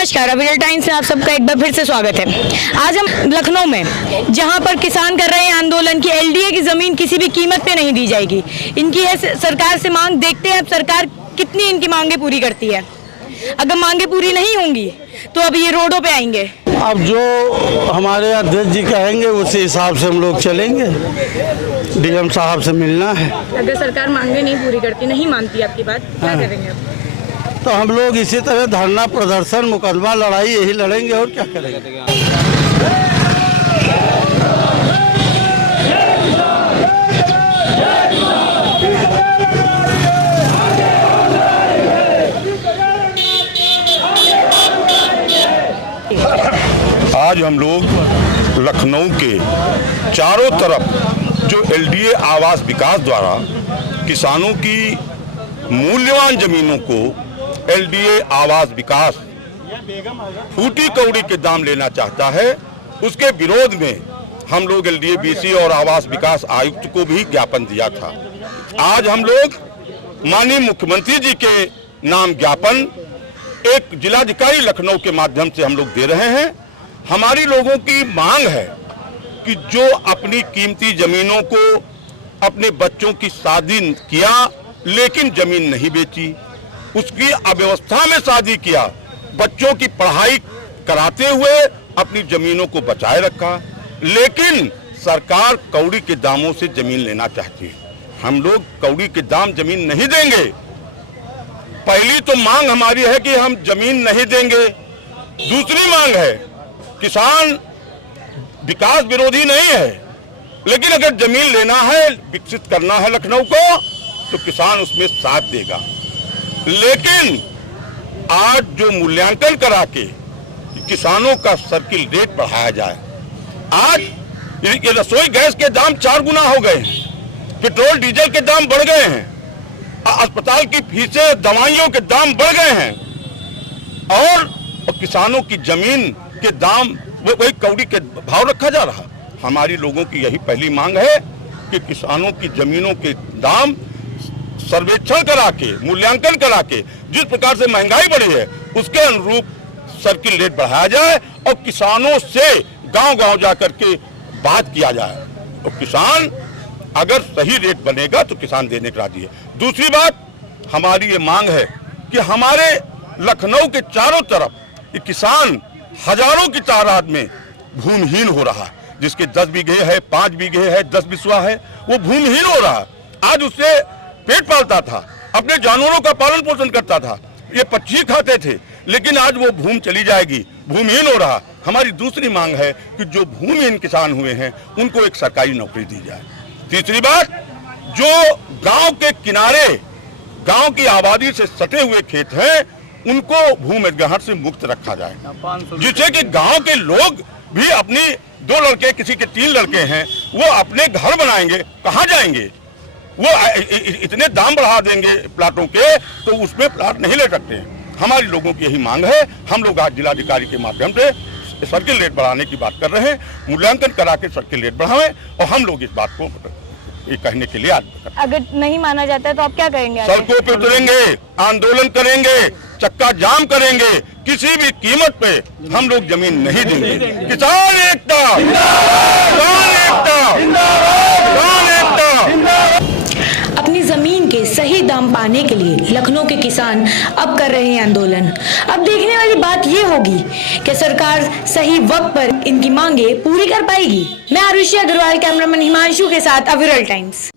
नमस्कार, अविरल टाइम्स में आप सबका एक बार फिर से स्वागत है। आज हम लखनऊ में जहां पर किसान कर रहे हैं आंदोलन की एलडीए की जमीन किसी भी कीमत पे नहीं दी जाएगी। इनकी है सरकार से मांग, देखते हैं अब सरकार कितनी इनकी मांगे पूरी करती है। अगर मांगे पूरी नहीं होंगी तो अब ये रोडों पे आएंगे। अब जो हमारे अध्यक्ष जी कहेंगे उसी हिसाब से हम लोग चलेंगे। डीएम साहब से मिलना है। अगर सरकार मांगे नहीं पूरी करती, नहीं मानती आपकी बात, क्या करेंगे अब? तो हम लोग इसी तरह धरना प्रदर्शन मुकदमा लड़ाई यही लड़ेंगे और क्या करेंगे। आज हम लोग लखनऊ के चारों तरफ जो एलडीए आवास विकास द्वारा किसानों की मूल्यवान जमीनों को एलडीए आवास विकास फूटी कौड़ी के दाम लेना चाहता है, उसके विरोध में हम लोग एलडीए बीसी और आवास विकास आयुक्त को भी ज्ञापन दिया था। आज हम लोग माननीय मुख्यमंत्री जी के नाम ज्ञापन एक जिलाधिकारी लखनऊ के माध्यम से हम लोग दे रहे हैं। हमारी लोगों की मांग है कि जो अपनी कीमती जमीनों को अपने बच्चों की शादी किया लेकिन जमीन नहीं बेची, उसकी अव्यवस्था में शादी किया, बच्चों की पढ़ाई कराते हुए अपनी जमीनों को बचाए रखा, लेकिन सरकार कौड़ी के दामों से जमीन लेना चाहती है। हम लोग कौड़ी के दाम जमीन नहीं देंगे। पहली तो मांग हमारी है कि हम जमीन नहीं देंगे। दूसरी मांग है, किसान विकास विरोधी नहीं है, लेकिन अगर जमीन लेना है, विकसित करना है लखनऊ को, तो किसान उसमें साथ देगा। लेकिन आज जो मूल्यांकन करा के किसानों का सर्किल रेट बढ़ाया जाए, आज ये रसोई गैस के दाम 4 गुना हो गए हैं, पेट्रोल डीजल के दाम बढ़ गए हैं, अस्पताल की फीसें दवाइयों के दाम बढ़ गए हैं, और किसानों की जमीन के दाम वही कौड़ी के भाव रखा जा रहा। हमारी लोगों की यही पहली मांग है कि किसानों की जमीनों के दाम सर्वेक्षण करा के, मूल्यांकन करा के, जिस प्रकार से महंगाई बढ़ी है उसके अनुरूप सर्किल रेट बढ़ाया जाए और किसानों से गांव-गांव जाकर के बात किया जाए। तो किसान अगर सही रेट बनेगा तो किसान देने को राजी है। दूसरी बात हमारी ये मांग है कि हमारे लखनऊ के चारों तरफ ये किसान हजारों की तादाद में भूमिहीन हो रहा है। जिसके 10 बीघे है, 5 बीघे है, 10 बिस्वा है, वो भूमिहीन हो रहा है। आज उससे पेट पालता था, अपने जानवरों का पालन पोषण करता था, ये पक्षी खाते थे, लेकिन आज वो भूमि चली जाएगी, भूमिहीन हो रहा। हमारी दूसरी मांग है कि जो भूमिहीन किसान हुए हैं उनको एक सरकारी नौकरी दी जाए। तीसरी बात, जो गांव के किनारे गांव की आबादी से सटे हुए खेत हैं उनको भूमि अधिग्रहण से मुक्त रखा जाए, जिससे कि गांव के लोग भी अपनी 2 लड़के, किसी के 3 लड़के हैं, वो अपने घर बनाएंगे, कहाँ जाएंगे? वो इतने दाम बढ़ा देंगे प्लाटों के तो उसमें प्लाट नहीं ले सकते हैं। हमारी लोगों की यही मांग है। हम लोग आज जिलाधिकारी के माध्यम से सर्किल रेट बढ़ाने की बात कर रहे हैं, मूल्यांकन करा के सर्किल रेट बढ़ावें, और हम लोग इस बात को ये कहने के लिए आज अगर नहीं माना जाता है तो आप क्या करेंगे? सड़कों पे उतरेंगे, आंदोलन करेंगे, चक्का जाम करेंगे, किसी भी कीमत पे हम लोग जमीन नहीं देंगे। किसान एकता, किसान एकता, किसान एकता। अपनी जमीन के सही दाम पाने के लिए लखनऊ के किसान अब कर रहे हैं आंदोलन। अब देखने वाली बात ये होगी कि सरकार सही वक्त पर इनकी मांगे पूरी कर पाएगी। मैं आरुषि अग्रवाल, कैमरामैन हिमांशु के साथ अविरल टाइम्स।